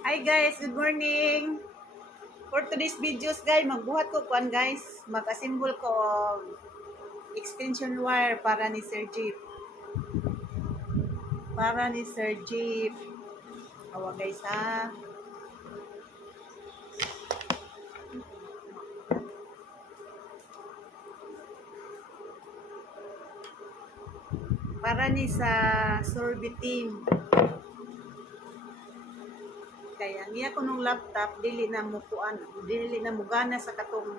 Hi guys, good morning. For today's videos guys, magbuhat ko kuan guys. Mag-assemble ko og extension wire para ni Sir Jeep. Para ni Sir Jeep. Awa guys ha. Para ni sa Sorbet team. Kaya niya ko nung laptop dili na mo kuan, dili na mo gana sa katong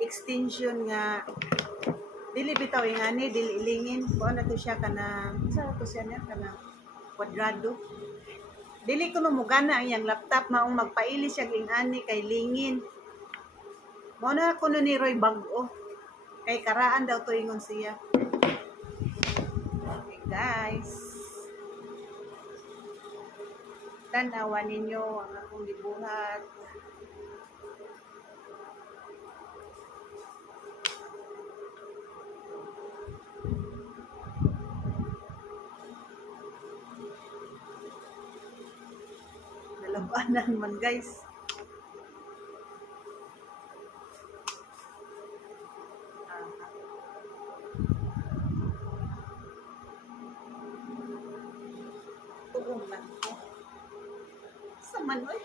extension nga dili bitaw ingani dili ilingin kuan na to siya kana sa to siya niya kana kwadrado. Dili ko no mo gana ang iyang laptop maong magpaili siya ingani kay lingin. Mao na ko ni Roy bag-o. Kay karaan daw to ingon siya. Okay guys. Tanawan ninyo ang akong gibuhat. Nalabanan man guys. Tuong lang ko. Saman oy.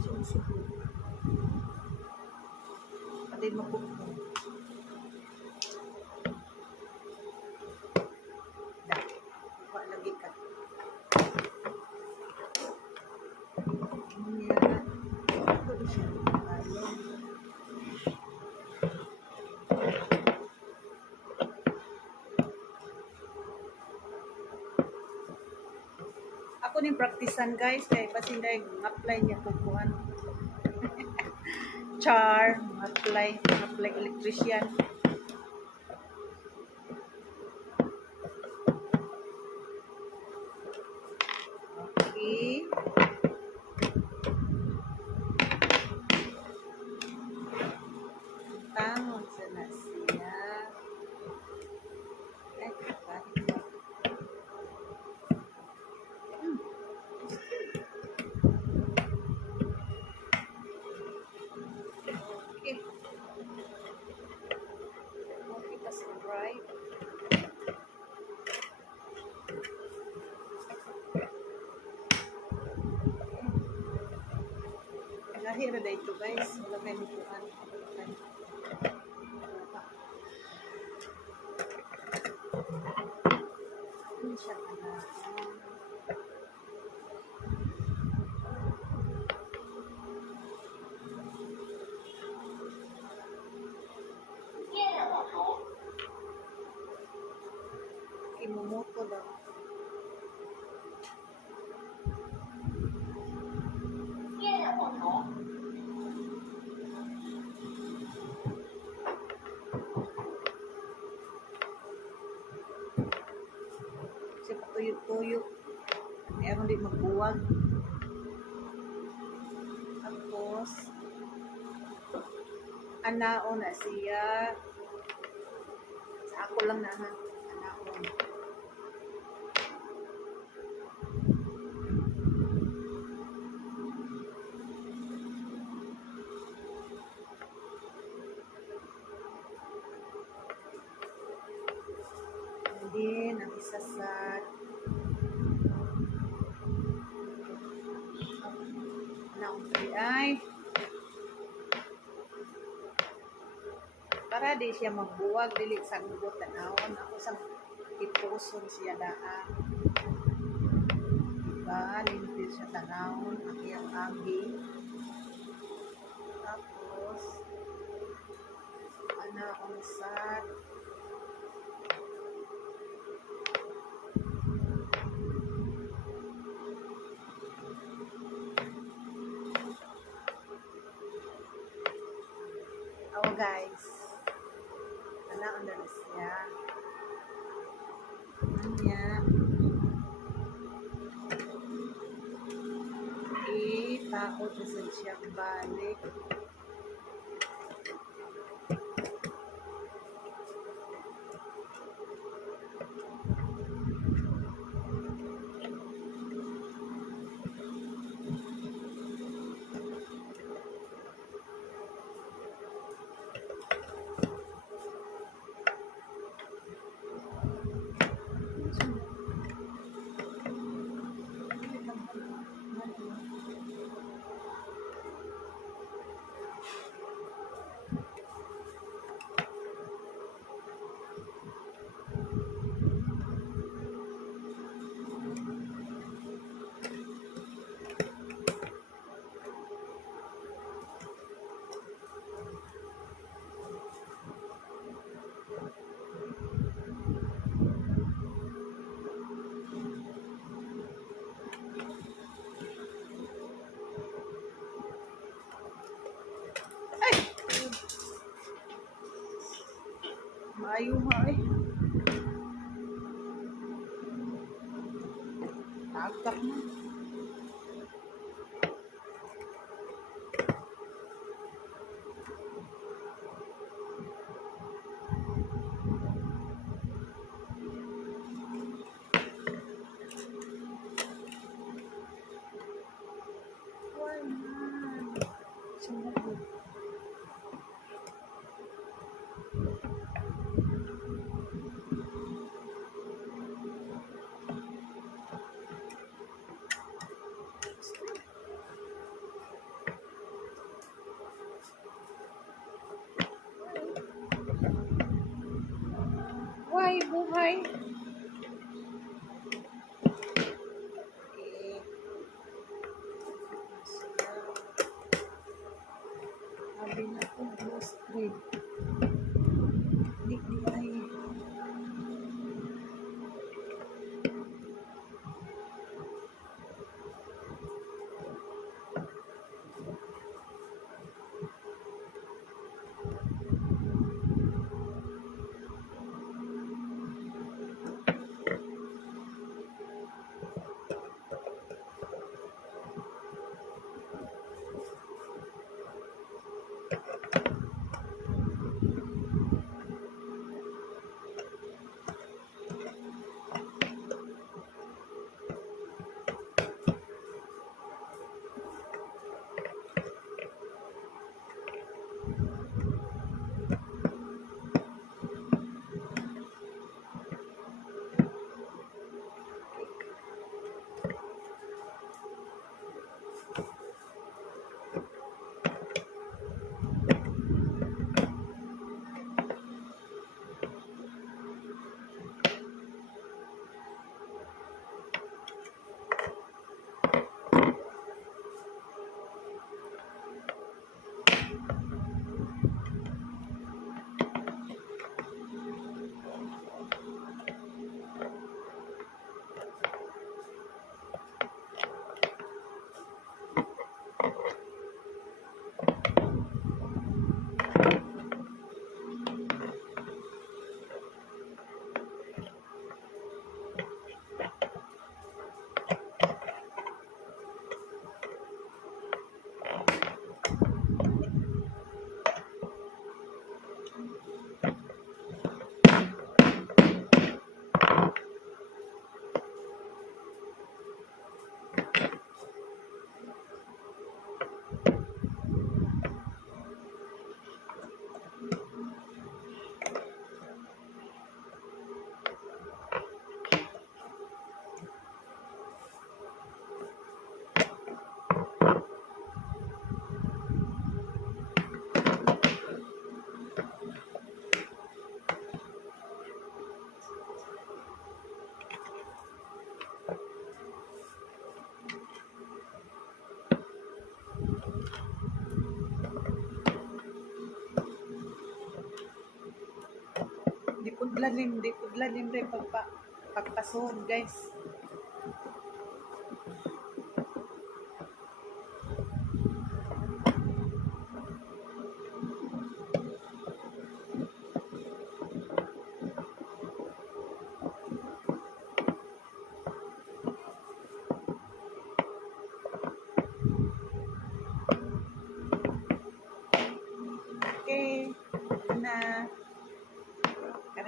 Susuko. Pati makuko. Wa lagi ka. Niya. Ito siya. Ako ning praktisan guys kay pasinday apply niya kukuan. Apply electrician. Okay. Tangon sa na siya. Ay, kapatid ko. Okay. Okay, kasi right. Lahir na ito guys. Wala kayo nituan. Ano siya ka na? Kimomoto daw. Kasi patuyok-tuyok. Meron din magbuwag. Tapos, anao na siya. Sa ako lang na ha. Anao. And then, ang isa sa ay para di siya magbuwag dili sa gugot tanawon ako sa ipuson siya daa diba limpyo siya tanawon ang iyang agi tapos ang sad guys, ana under siya. Anya. Taot na sa siyang balik. Maayo nga eh. Tagak na. Why man? Sumabot. Why buhay? Sabi na po, blue straight. Di ay. Di pudlalim rin pagpasod, guys.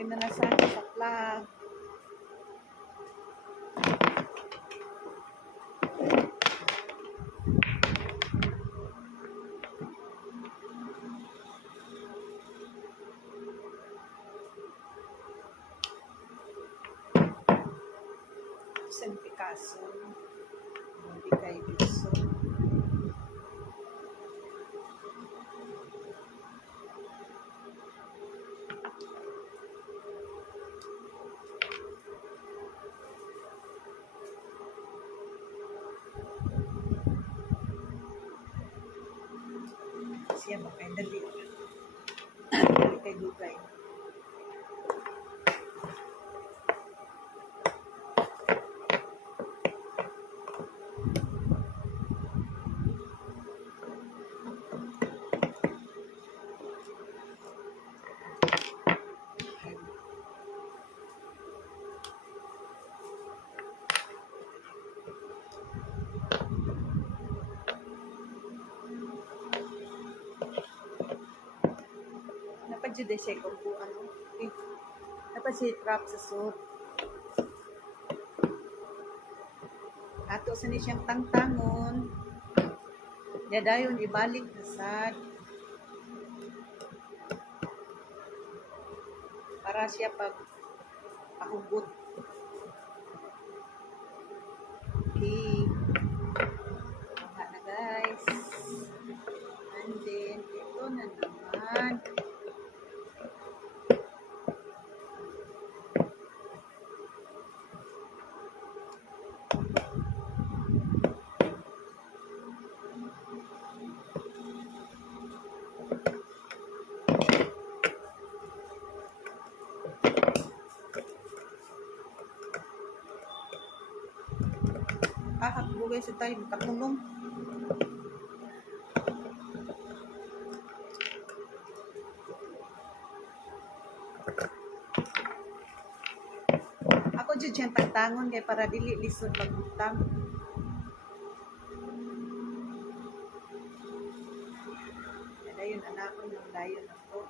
Ay nalasado sa plug. San Picasso. Hindi kay Piso. Siya ba kay dali. Dali kay Dugay. Napadyo siya kung ano. Eh, dapat si trap sa suit. Ato sa ni siyang tangtangon. Dadayon ibalik na sad. Para siya pag pahugot. Okay. Mga na guys. And then, ito na naman. Hakbo guys sa tayo katulong. Ako jud siyang tagtangon kay para dili lisod pagbutang. Dayon anak ko nang dayon ako.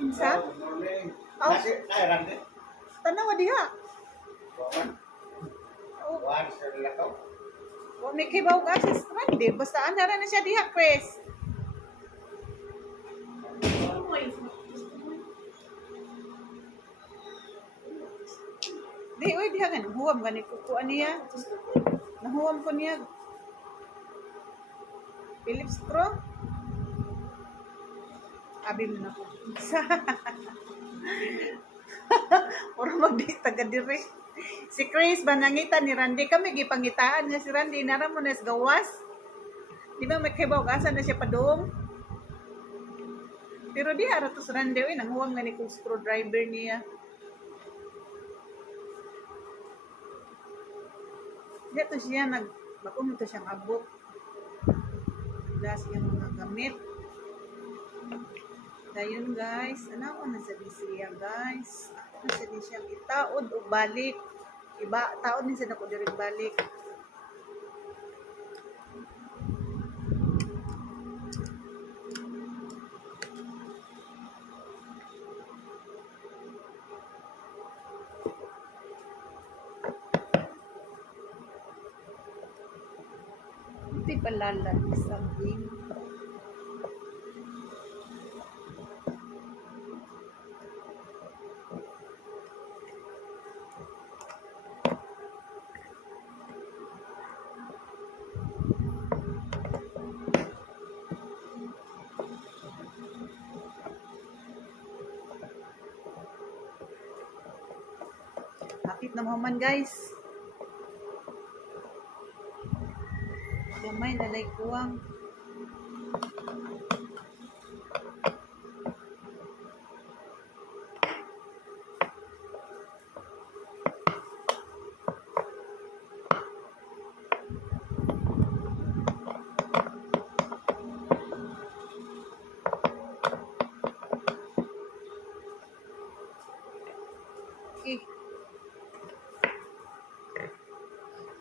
Insa? Oh, tanawa diha. Wa may kibaw ka sa strand eh. Basta andara na siya diha, Chris. Di, oy, diha nga. Nahuwam ganit kukuan niya. Nahuwam ko niya. Philips Pro. Abi mo na po. Orang magdi taga dire. Si Chris ba nangita ni Randy kami gipangitaan nga si Randy nara mo na gawas. Di ba may kibaw asa na siya padung? Pero di ara to si Randy oy nanghuwam nga ni kung screwdriver niya. Dito siya bakong ito siyang abot. Das yung mga gamit. Dayon guys, ano na sa siya guys. Ano sa di siyang itaod o balik. Iba, taod din sa nako direct balik. Ito'y palalat something. Hapit na mahuman guys. Gamay lalay kuwang. Okay.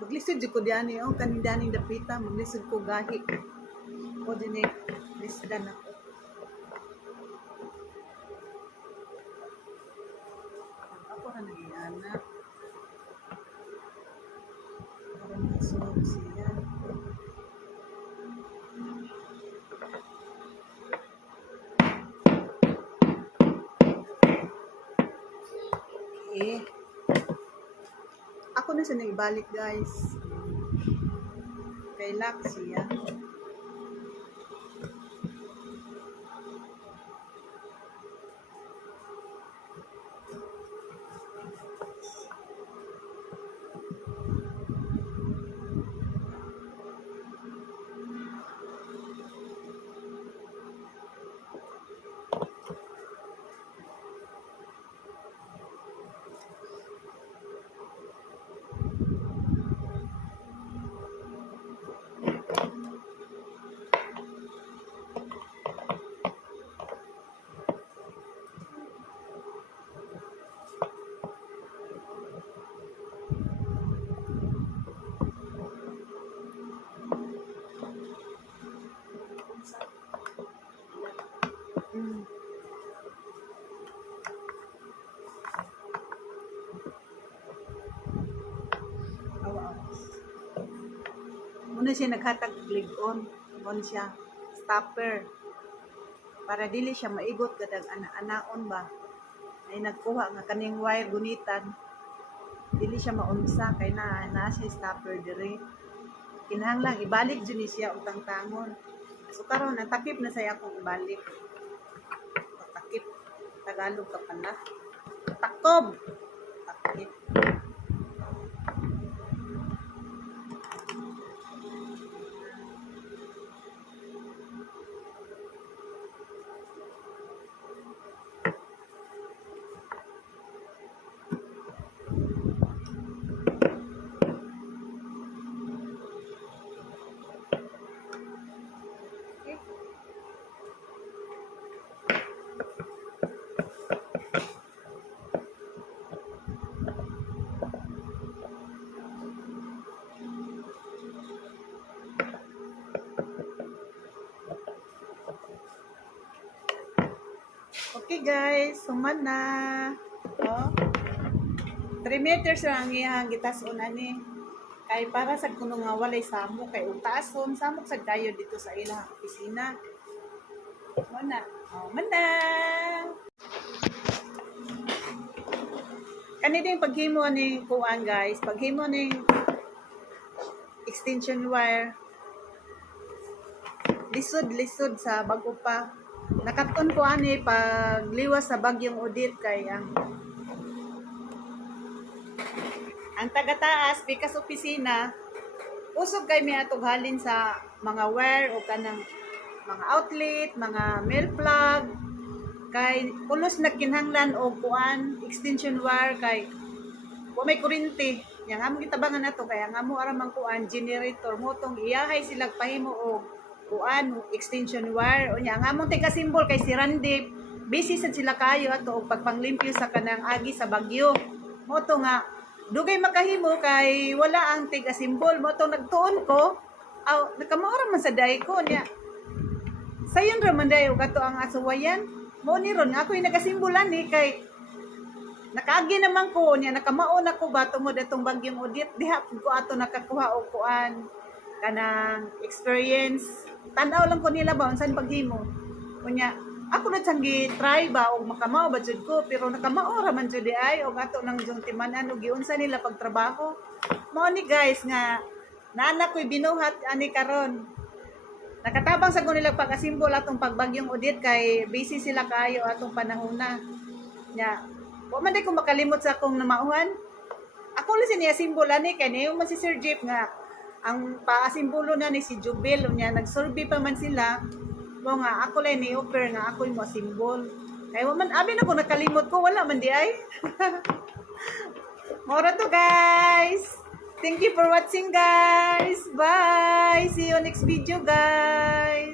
Maglisod jud ko diani oh kaning daning dapita, maglisod ko gahi. O dinhi lisdan ako. Ako ra naging anak. Para masod siya. Okay. Ako na siya naibalik guys. Kay Laxia. Mm. Awa. Muna siya naghatag lig-on. Muna siya stopper. Para dili siya maigot kadag ana-anaon ba. Ay nagkuha nga kaning wire gunitan. Dili siya maunsa kay na siya stopper diri. Kinahanglang ibalik jud ni siya utang tangon. So karon natakip na saya akong ibalik. Takip Tagalog ka pala. Takob. Takip. Okay guys, suman na. Oh. 3 meters lang ang iyang gitason ani. Kay para sa kuno nga walay samok kay utason samok sa kayo dito sa ilang opisina. Mana? Oh, mana. Kani din paghimo ni kuan guys, paghimo ning extension wire. Lisod sa bago pa. Nakaton ko ani pag liwas sa bagyong Odette kay ang taga-taas pikas opisina usog kay mi atog halin sa mga wire o kanang mga outlet, mga mail plug kay pulos na kinahanglan og kuan extension wire kay wa may kuryente yang amo gitabangan nato kay ang amo ara man kuan generator motong iyahay sila pahimo og kuan extension wire unya ang among tika symbol kay si Randy busy sad sila kayo ato og pagpanglimpyo sa kanang agi sa bagyo moto nga dugay makahimo kay wala ang tika symbol moto nagtuon ko nakamaora man sa day ko niya sayon ra man day og ato ang asuwayan mo ni ron nga ako'y nagasimbolan ni kay nakaagi naman ko niya nakamaon ako ba tungod atong bagyong Odette diha ko ato nakakuha og kuan kanang experience tanaw lang ko nila ba unsan paghimo unya ako na tsangi try ba og makamao ba jud ko pero nakamao ra man jud ay og ato nang jung timan-an og giunsa nila pagtrabaho mo ni guys nga naanak ko'y binuhat ani karon nakatabang sa nila pag-asimbol atong pagbagyong Odette kay busy sila kaayo atong panahona nya wa man day ko makalimot sa akong namauhan ako lang siya simbol ani kay niyo man si Sir Jeep nga ang paasimbolo na ni si Jubel niya nag-survey pa man sila mo nga ako lang ni offer nga ako mo simbol kay man abi na ko nakalimot ko wala man di ay mora to guys. Thank you for watching guys. Bye. See you next video guys.